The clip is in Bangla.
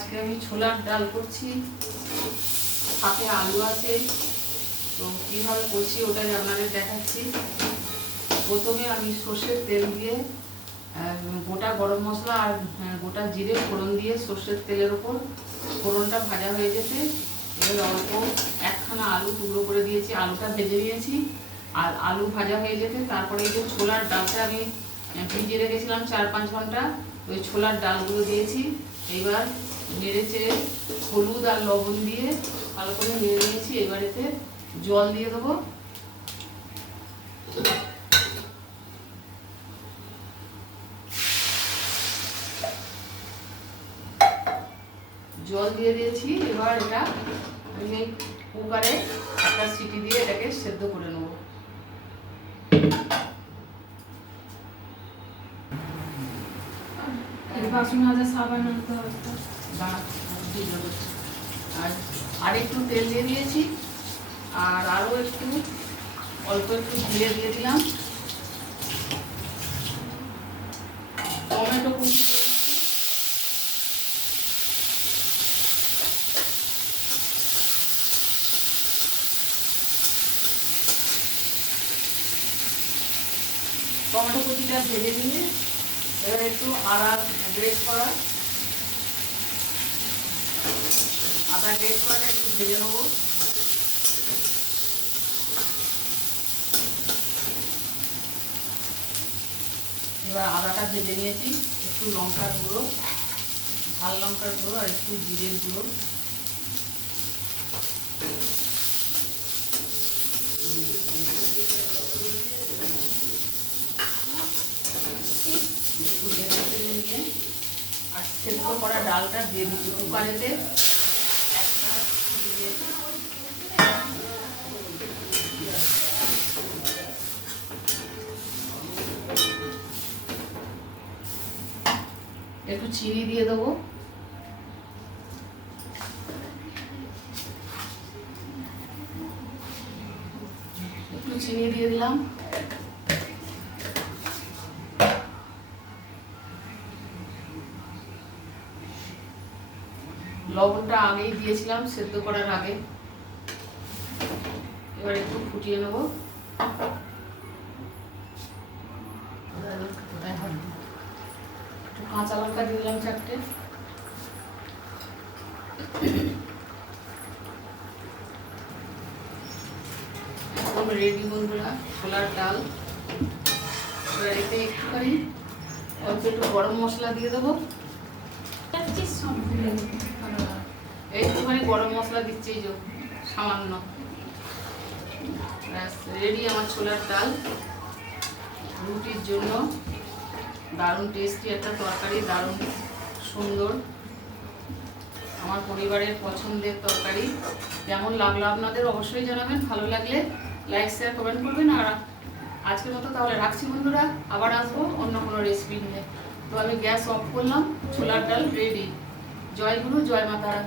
আজকে আমি ছোলার ডাল করছি, সাথে আলু আছে। তো কীভাবে করছি ওটাই আপনাদের দেখাচ্ছি। প্রথমে আমি সর্ষের তেল দিয়ে গোটা গরম মশলা আর গোটা জিরে ফোড়ন দিয়ে সর্ষের তেলের ওপর ফোড়নটা ভাজা হয়ে যেতে এবার অল্প একখানা আলু টুকরো করে দিয়েছি, আলুটা ভেজে নিয়েছি। আর আলু ভাজা হয়ে যেতে তারপরে এই যে ছোলার ডালটা আমি ভিজিয়ে রেখেছিলাম 4-5 ঘন্টা, ওই ছোলার ডালগুলো দিয়েছি। এবার নেড়ে চেড়ে হলুদ আর লবণ দিয়ে ভালো করে নেড়ে নিয়েছি। এবার এতে জল দিয়ে দেবো। জল দিয়ে দিয়েছি। এবার এটা আমি এই কুকারে একটা সিটি দিয়ে এটাকে সেদ্ধ করে নেব। আর একটু তেল দিয়ে দিয়েছি, আর আরও একটু অল্প একটু জিরে দিয়ে দিলাম। টমেটো কুচি টমেটো কুচিটা ভেজে নিয়ে এবার একটু আদা গ্রেট করা একটু ভেজে নেবো। এবার আদাটা ভেজে নিয়েছি, একটু লঙ্কার গুঁড়ো, ঝাল লঙ্কার গুঁড়ো আর একটু জিরের গুঁড়ো, আর সেদ্ধ করা ডালটা দিয়ে দিচ্ছি কুকারেতে। একটা একটু চিনি দিয়ে দেবো। একটু চিনি দিয়ে দিলাম। লবণটা আগেই দিয়েছিলাম সেদ্ধ করার আগে। এবার একটু ফুটিয়ে নেব। একটু কাঁচা লঙ্কা দিয়ে দিলাম 4টে। একদম রেডি বন্ধুরা ছোলার ডাল। এবার এতে একটুখানি অল্প একটু গরম মশলা দিয়ে দেবো। একটুখানি গরম মশলা দিচ্ছি, এই যে সামান্য। রেডি আমার ছোলার ডাল। রুটির জন্য দারুণ টেস্টি একটা তরকারি, দারুণ সুন্দর, আমার পরিবারের পছন্দের তরকারি। কেমন লাগলো আপনাদের অবশ্যই জানাবেন। ভালো লাগলে লাইক শেয়ার কমেন্ট করবেন। আর আজকের মতো তাহলে রাখছি বন্ধুরা, আবার আসবো অন্য কোনো রেসিপি নিয়ে। তো আমি গ্যাস অফ করলাম, ছোলার ডাল রেডি। জয় গুরু, জয় মা তারা।